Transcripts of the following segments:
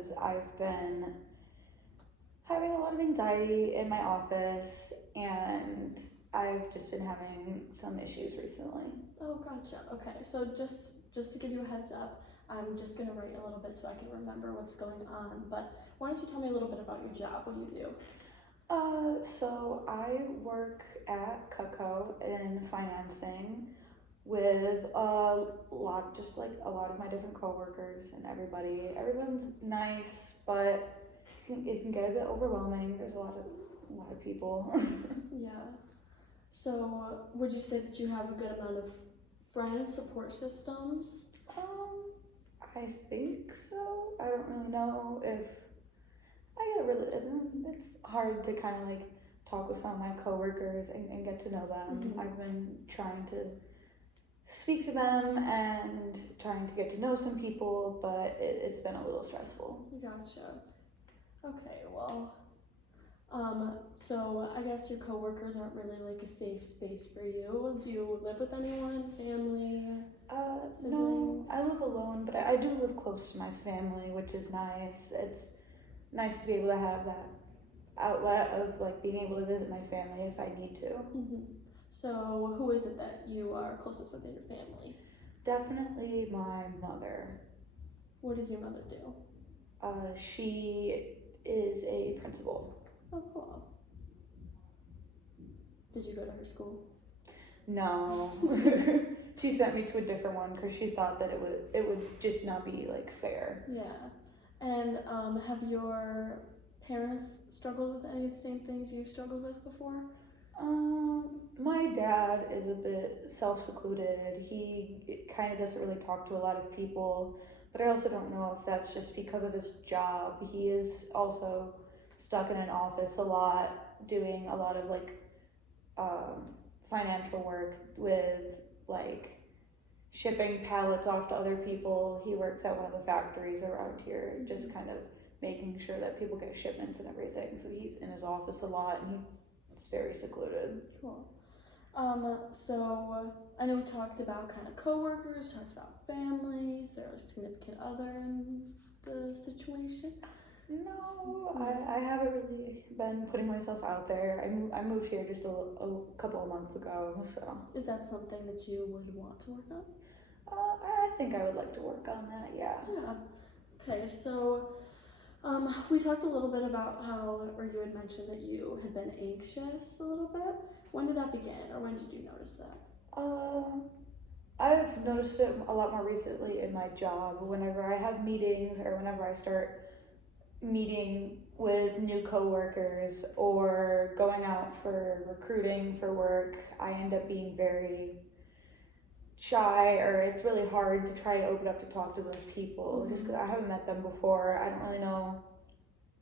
because I've been having a lot of anxiety in my office and I've just been having some issues recently. Oh, gotcha. Okay, so just to give you a heads up, I'm just gonna write a little bit so I can remember what's going on. But why don't you tell me a little bit about your job? What do you do? So I work at Cutco in financing with a lot of my different coworkers and everybody. Everyone's nice, but it can get a bit overwhelming. There's a lot of people. Yeah. So would you say that you have a good amount of friends, support systems? I think so. I don't really know if it's hard to kind of like talk with some of my coworkers and get to know them. Mhm. I've been trying to speak to them and trying to get to know some people, but it's been a little stressful. Gotcha. Okay, well, so I guess your coworkers aren't really like a safe space for you. Do you live with anyone, family, No, siblings? I live alone, but I do live close to my family, which is nice. It's nice to be able to have that outlet of like being able to visit my family if I need to. Mhm. So who is it that you are closest with in your family? Definitely my mother. What does your mother do? She is a principal. Oh, cool. Did you go to her school? No. She sent me to a different one because she thought that it would just not be like fair. Yeah. And have your parents struggled with any of the same things you've struggled with before? My dad is a bit self-secluded. He kind of doesn't really talk to a lot of people, but I also don't know if that's just because of his job. He is also stuck in an office a lot, doing a lot of like financial work with like shipping pallets off to other people. He works at one of the factories around here, just kind of making sure that people get shipments and everything. So he's in his office a lot and he's very secluded. Cool. So I know we talked about kind of coworkers, talked about families, there was a significant other in the situation. No, I haven't really been putting myself out there. I moved here just a couple of months ago, so. Is that something that you would want to work on? I think I would like to work on that, yeah. Yeah. Okay, so we talked a little bit about how, or you had mentioned that you had been anxious a little bit. When did that begin, or when did you notice that? I've noticed it a lot more recently in my job. Whenever I have meetings or whenever I start meeting with new coworkers or going out for recruiting for work, I end up being very shy, or it's really hard to try to open up to talk to those people just because I haven't met them before. I don't really know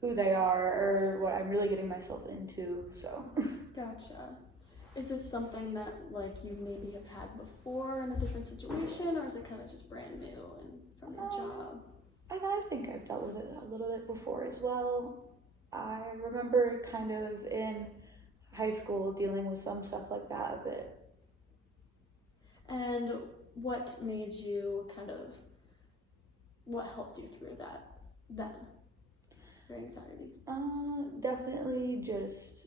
who they are or what I'm really getting myself into, so. Gotcha. Is this something that like you maybe have had before in a different situation, or is it kind of just brand new and from your job? I think I've dealt with it a little bit before as well. I remember kind of in high school dealing with some stuff like that a bit. And what made you what helped you through that then, your anxiety? Definitely just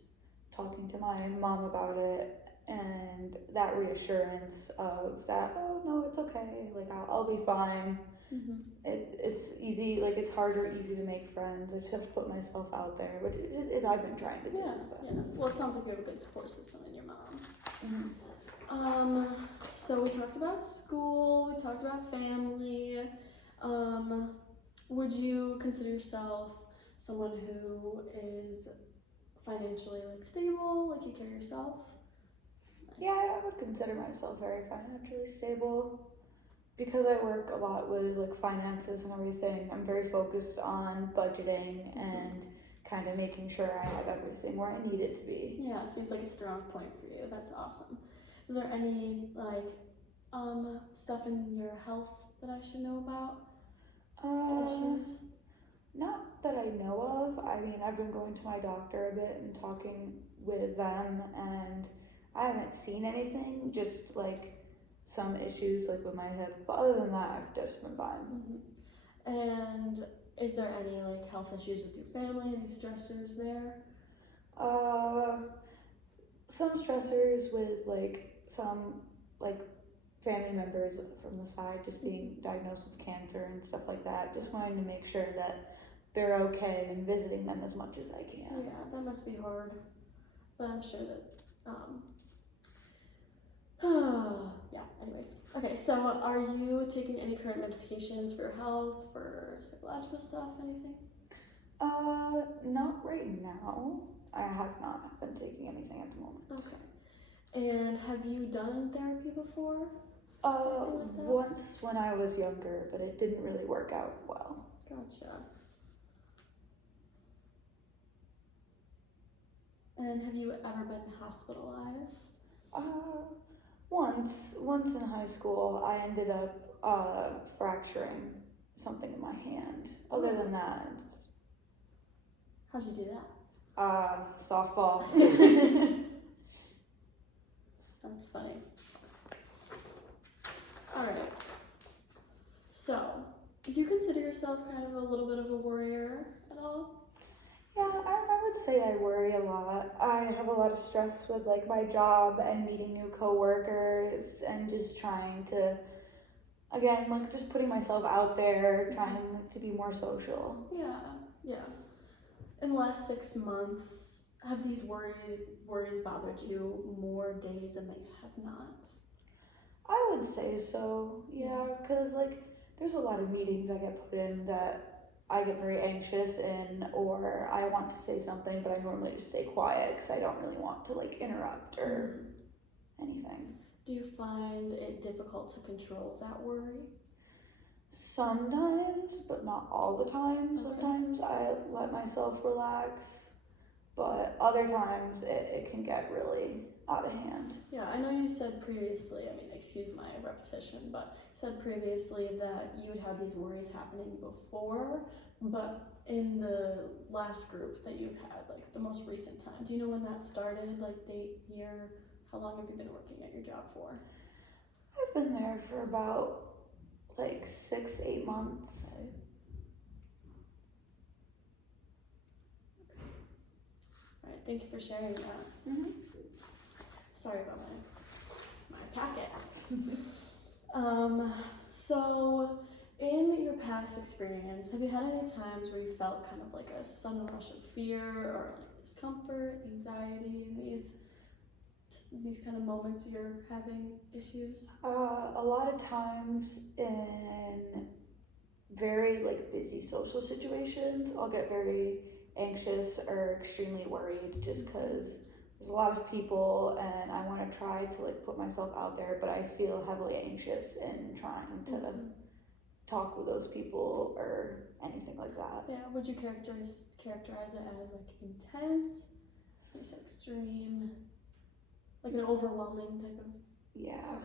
talking to my mom about it and that reassurance of that, oh no, it's okay, like I'll be fine. Mm-hmm. It's easy, like it's hard or easy to make friends. I just have to put myself out there, which is I've been trying to do. Yeah. Well, it sounds like you have a good support system in your mom. Mm-hmm. So we talked about school, we talked about family. Would you consider yourself someone who is financially like stable, like you carry yourself? Nice. Yeah, I would consider myself very financially stable. Because I work a lot with like finances and everything, I'm very focused on budgeting and kind of making sure I have everything where I need it to be. Yeah, it seems like a strong point for you. That's awesome. Is there any like stuff in your health that I should know about? Issues? Not that I know of. I mean, I've been going to my doctor a bit and talking with them, and I haven't seen anything, just like some issues like with my hip, but other than that, I've just been fine. Mm-hmm. And Is there any like health issues with your family, any stressors there? Some stressors with like some like family members from the side just being diagnosed with cancer and stuff like that. Just wanting to make sure that they're okay and visiting them as much as I can. Yeah, that must be hard. But I'm sure that yeah, anyways. Okay, so are you taking any current medications for your health, for psychological stuff, anything? Not right now. I have not been taking anything at the moment. Okay. And have you done therapy before? Anything like that? Once when I was younger, but it didn't really work out well. Gotcha. And have you ever been hospitalized? Once in high school, I ended up fracturing something in my hand. Other than that, it's, How'd you do that? softball. That's funny. Alright. So, do you consider yourself kind of a little bit of a worrier at all? Yeah, I would say I worry a lot. I have a lot of stress with like my job and meeting new coworkers and just trying to, again, like just putting myself out there, trying to be more social. Yeah. In the last 6 months, have these worries bothered you more days than they have not? I would say so, yeah, because like there's a lot of meetings I get put in that I get very anxious in, or I want to say something, but I normally just stay quiet because I don't really want to like interrupt or anything. Do you find it difficult to control that worry? Sometimes, but not all the time. Okay. Sometimes I let myself relax, but other times it can get really out of hand. Yeah, I know you said previously, I mean, excuse my repetition, but you said previously that you had these worries happening before, but in the last group that you've had, like the most recent time, do you know when that started, like date, year? How long have you been working at your job for? I've been there for about like 6-8 months. Okay. All right, thank you for sharing that. Mm-hmm. Sorry about my packet. So in your past experience, have you had any times where you felt kind of like a sudden rush of fear or like discomfort, anxiety in these kind of moments you're having issues? A lot of times in very like busy social situations, I'll get very anxious or extremely worried just because there's a lot of people and I want to try to like put myself out there, but I feel heavily anxious in trying to talk with those people or anything like that. Yeah, would you characterize it as like intense, just extreme, like an overwhelming type of? Yeah.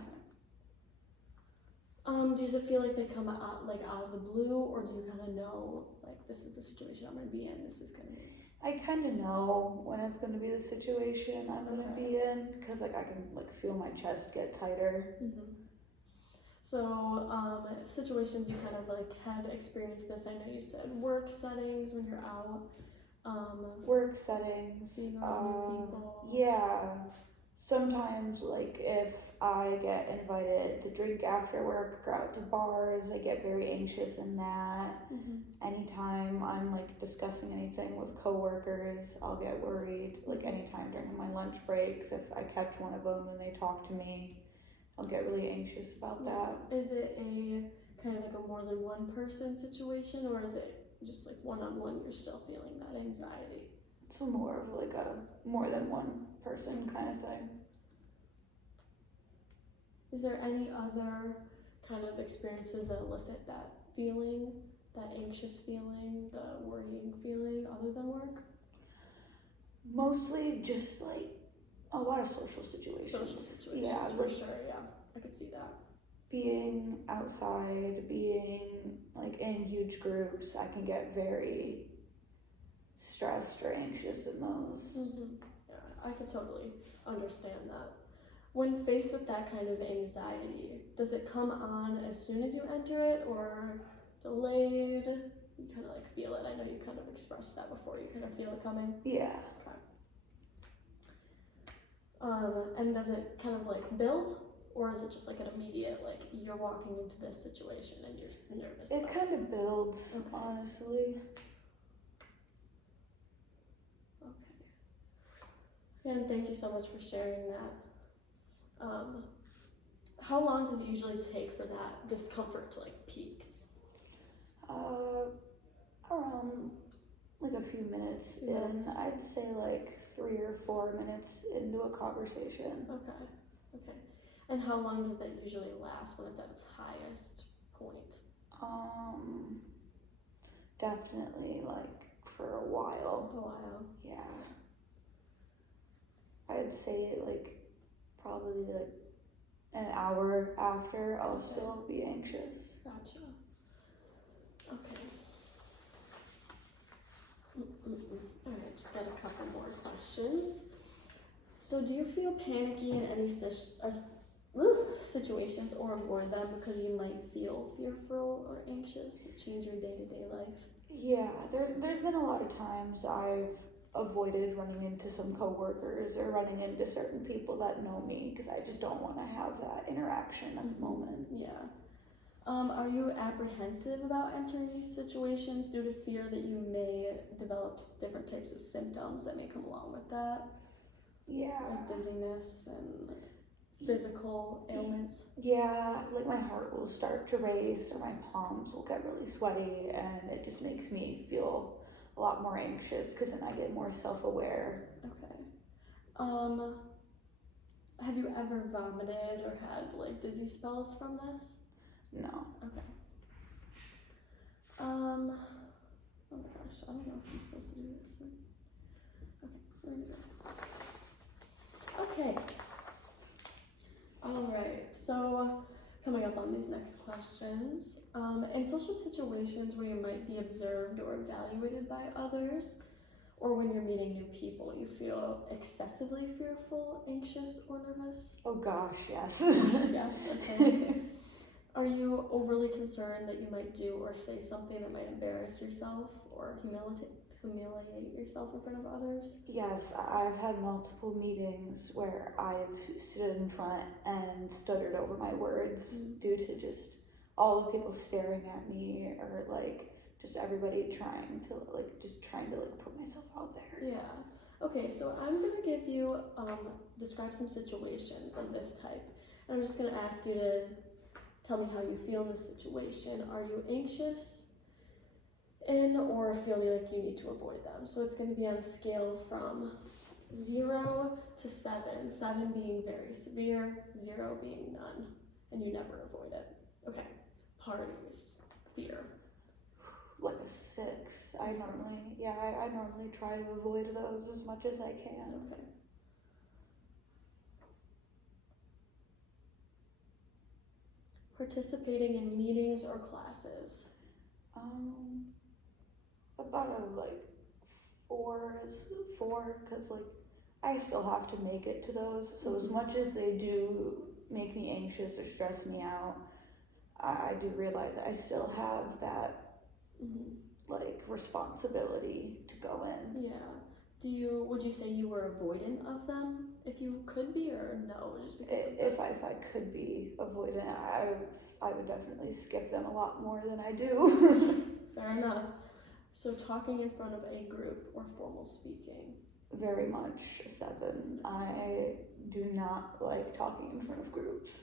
Okay. Does it feel like they come out of the blue, or do you kind of know like this is the situation I'm gonna be in? This is gonna be. I kind of know when it's going to be the situation I'm going to be in because like I can like feel my chest get tighter. Mm-hmm. So situations you kind of like had experienced this. I know you said work settings when you're out. Work settings. Being around new people. Yeah. Sometimes like if I get invited to drink after work, go out to bars, I get very anxious in that. Mm-hmm. Anytime I'm like discussing anything with coworkers, I'll get worried. Like anytime during my lunch breaks, if I catch one of them and they talk to me, I'll get really anxious about that. Is it a kind of like a more than one person situation, or is it just like one-on-one you're still feeling that anxiety? It's more of like a more than one person kind of thing. Is there any other kind of experiences that elicit that feeling, that anxious feeling, the worrying feeling other than work? Mostly just like a lot of social situations. Social situations, yeah, for sure, yeah. I could see that. Being outside, being like in huge groups, I can get very stressed or anxious in those. Mm-hmm. Yeah, I could totally understand that. When faced with that kind of anxiety, does it come on as soon as you enter it or delayed? you kind of like feel it. I know you kind of expressed that before. You kind of feel it coming. Yeah. Okay. And does it kind of like build, or is it just like an immediate, like you're walking into this situation and you're nervous? It about kind of builds, Okay. honestly. Okay. And thank you so much for sharing that. How long does it usually take for that discomfort to like peak? Around like a few minutes in. Minutes. I'd say like 3 or 4 minutes into a conversation. Okay. Okay. And how long does that usually last when it's at its highest point? Definitely like for a while. A while. Yeah. I'd say like probably like an hour after I'll Okay. still be anxious. Gotcha. Okay. Alright, just got a couple more questions. So, do you feel panicky in any situations or avoid them because you might feel fearful or anxious to change your day-to-day life? Yeah, there's been a lot of times I've avoided running into some coworkers or running into certain people that know me because I just don't want to have that interaction at the moment. Yeah. Are you apprehensive about entering these situations due to fear that you may develop different types of symptoms that may come along with that? Yeah. Like dizziness and physical ailments? Yeah, like my heart will start to race or my palms will get really sweaty and it just makes me feel a lot more anxious because then I get more self-aware. Okay. Have you ever vomited or had like dizzy spells from this? No. Okay. Oh my gosh, I don't know if I'm supposed to do this. Okay, there we go. Okay. Alright, so coming up on these next questions. In social situations where you might be observed or evaluated by others, or when you're meeting new people, you feel excessively fearful, anxious, or nervous? Oh gosh, yes. Yes, okay. Are you overly concerned that you might do or say something that might embarrass yourself or humiliate yourself in front of others? Yes, I've had multiple meetings where I've stood in front and stuttered over my words due to just all the people staring at me or like just everybody trying to put myself out there. Yeah. Okay, so I'm gonna give you describe some situations of this type. And I'm just gonna ask you to tell me how you feel in this situation. Are you anxious or feeling like you need to avoid them? So it's going to be on a scale from 0 to 7. 7 being very severe, 0 being none, and you never avoid it. Okay. Parties, fear. Like a 6. I normally try to avoid those as much as I can. Okay. Participating in meetings or classes. About a 4 because like I still have to make it to those. So as much as they do make me anxious or stress me out, I do realize I still have that like responsibility to go in. Yeah. Would you say you were avoidant of them if you could be, or no, just because If I could be avoidant, I would definitely skip them a lot more than I do. Fair enough. So talking in front of a group or formal speaking. Very much a 7. I do not like talking in front of groups.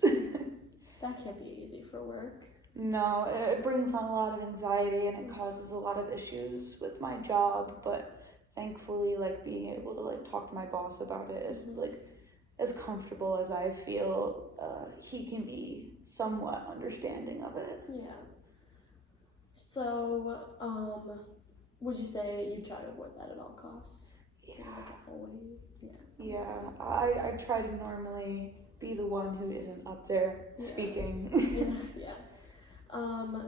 That can't be easy for work. No, it brings on a lot of anxiety and it causes a lot of issues with my job, but thankfully like being able to like talk to my boss about it is like as comfortable as I feel. He can be somewhat understanding of it. Yeah. So, would you say you try to avoid that at all costs? Yeah. Like always? Yeah. Yeah, I try to normally be the one who isn't up there speaking. Yeah.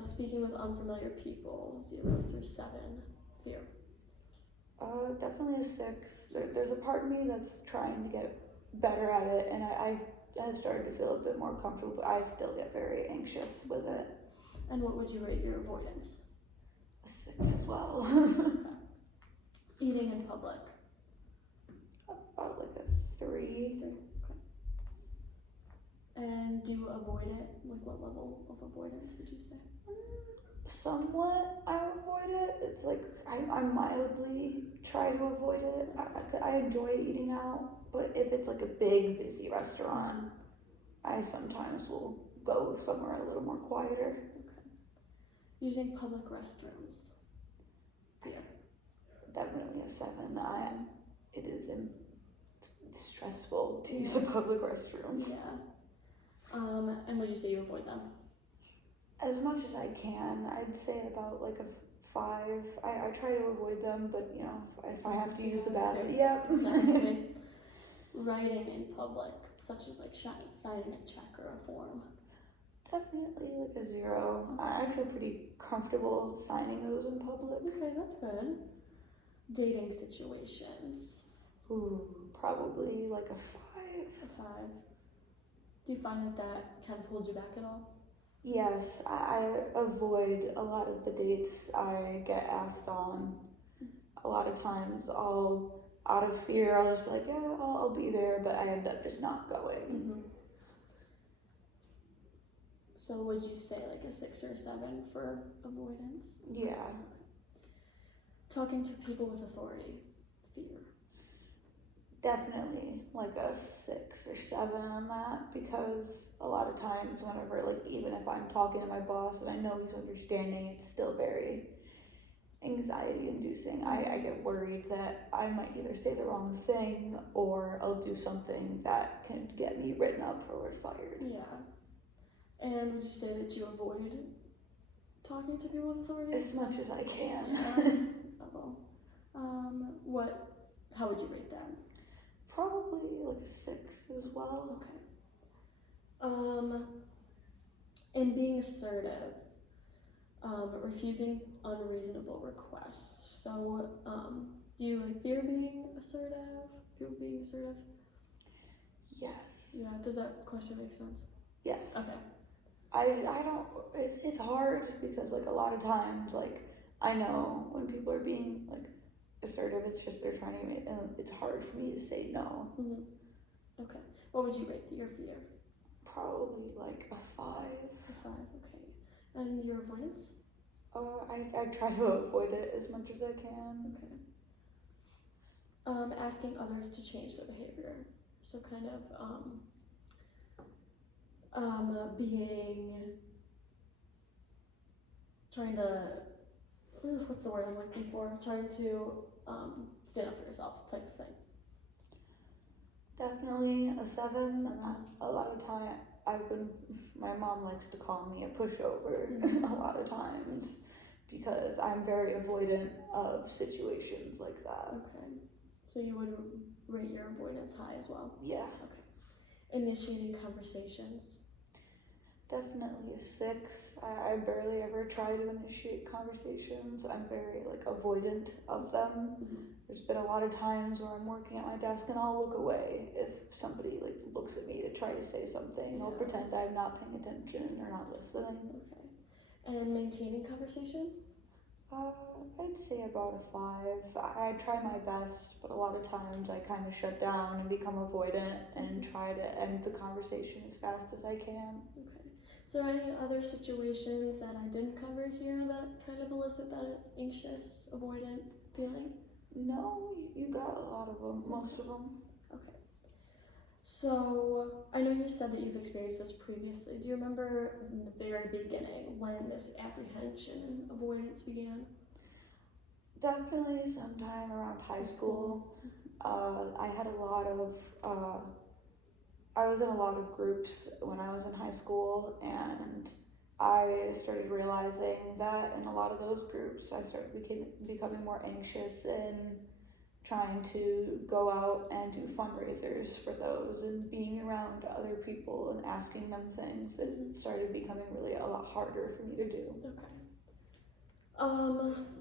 Speaking with unfamiliar people, 0 through 7, fear. Definitely a 6. There's a part of me that's trying to get better at it, and I have started to feel a bit more comfortable, but I still get very anxious with it. And what would you rate your avoidance? a 6 as well. Eating in public. About like a 3. Okay. And do you avoid it? Like what level of avoidance would you say? Somewhat, I avoid it. It's like I mildly try to avoid it. I enjoy eating out, but if it's like a big, busy restaurant, I sometimes will go somewhere a little more quieter. Okay. Using public restrooms. Yeah. Definitely a 7. It is stressful to use a public restroom. Yeah. And would you say you avoid them? As much as I can, I'd say about like a 5. I try to avoid them, but you know, if I have to use the bathroom, yeah. Exactly. Writing in public, such as like signing a check or a form. Definitely like a 0. I feel pretty comfortable signing those in public. Okay, that's good. Dating situations. Ooh, probably like a 5. A 5. Do you find that kind of holds you back at all? Yes, I avoid a lot of the dates I get asked on. A lot of times out of fear, I'll just be like, yeah, I'll be there, but I end up just not going. Mm-hmm. So would you say like a 6 or a 7 for avoidance? Yeah. Talking to people with authority, fear. Definitely like a 6 or 7 on that, because a lot of times whenever, like, even if I'm talking to my boss and I know he's understanding, it's still very anxiety inducing. I get worried that I might either say the wrong thing or I'll do something that can get me written up or fired. Yeah. And would you say that you avoid talking to people with authority? As much as I can. How would you rate that? Probably like a 6 as well. Okay. And being assertive, refusing unreasonable requests. So, do you like fear being assertive? People being assertive? Yes. Yeah. Does that question make sense? Yes. Okay. I don't, it's hard because like a lot of times, like, I know when people are being like assertive, it's just they're trying to make, and it's hard for me to say no. Mm-hmm. Okay. What would you rate your fear? Probably like a 5. A 5. Okay. And your avoidance? I try to avoid it as much as I can. Okay. Asking others to change their behavior. So kind of trying to, what's the word I'm looking for? Trying to stand up for yourself type of thing. Definitely a 7. 7. A lot of time my mom likes to call me a pushover a lot of times because I'm very avoidant of situations like that. Okay. So you would rate your avoidance high as well? Yeah. Okay. Initiating conversations. Definitely a 6. I barely ever try to initiate conversations. I'm very like avoidant of them. Mm-hmm. There's been a lot of times where I'm working at my desk and I'll look away if somebody like looks at me to try to say something. I'll pretend I'm not paying attention or not listening. Okay. And maintaining conversation? I'd say about a 5. I try my best, but a lot of times I kind of shut down and become avoidant and try to end the conversation as fast as I can. Okay. So any other situations that I didn't cover here that kind of elicit that anxious, avoidant feeling? No, you got a lot of them, most of them. Okay. So I know you said that you've experienced this previously. Do you remember in the very beginning when this apprehension and avoidance began? Definitely sometime around high school. I had a lot of, I was in a lot of groups when I was in high school, and I started realizing that in a lot of those groups, I started becoming more anxious and trying to go out and do fundraisers for those and being around other people and asking them things. It started becoming really a lot harder for me to do. Okay.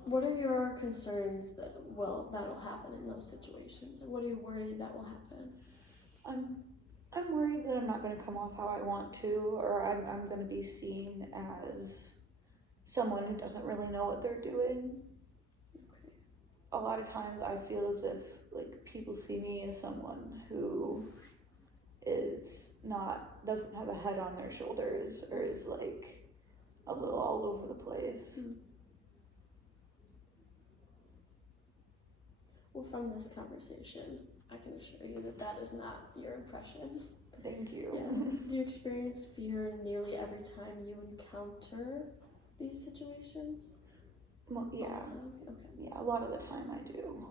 What are your concerns that'll happen in those situations? Like, what are you worried that will happen? I'm worried that I'm not going to come off how I want to, or I'm going to be seen as someone who doesn't really know what they're doing. Okay. A lot of times I feel as if like people see me as someone who doesn't have a head on their shoulders or is like a little all over the place. Well, from this conversation, I can assure you that that is not your impression. Thank you. Yeah. Do you experience fear nearly every time you encounter these situations? Well, yeah, Okay. yeah, a lot of the time I do.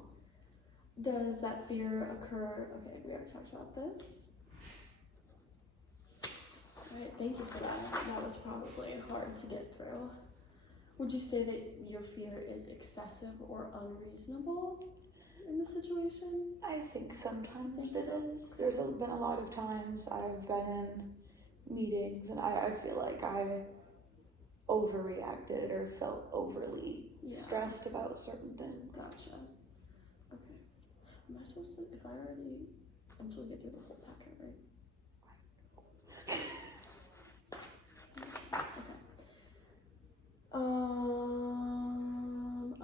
Does that fear occur? Okay, we already talked about this. Alright, thank you for that. That was probably hard to get through. Would you say that your fear is excessive or unreasonable in the situation? I think sometimes Think it so? is. There's been a lot of times I've been in meetings and I feel like I overreacted or felt overly Yeah. stressed about certain things. Gotcha. Okay. Am I supposed to, I'm supposed to get through the whole packet, right? Okay.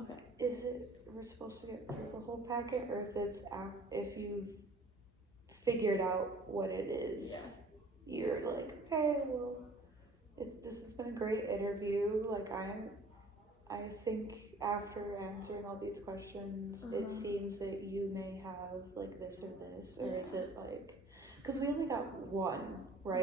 Okay. Is it we're supposed to get through the whole packet, or if you've figured out what it is, you're like, okay, well, this has been a great interview. Like I think after answering all these questions, it seems that you may have like this or this, or is it like, because we only got one, right?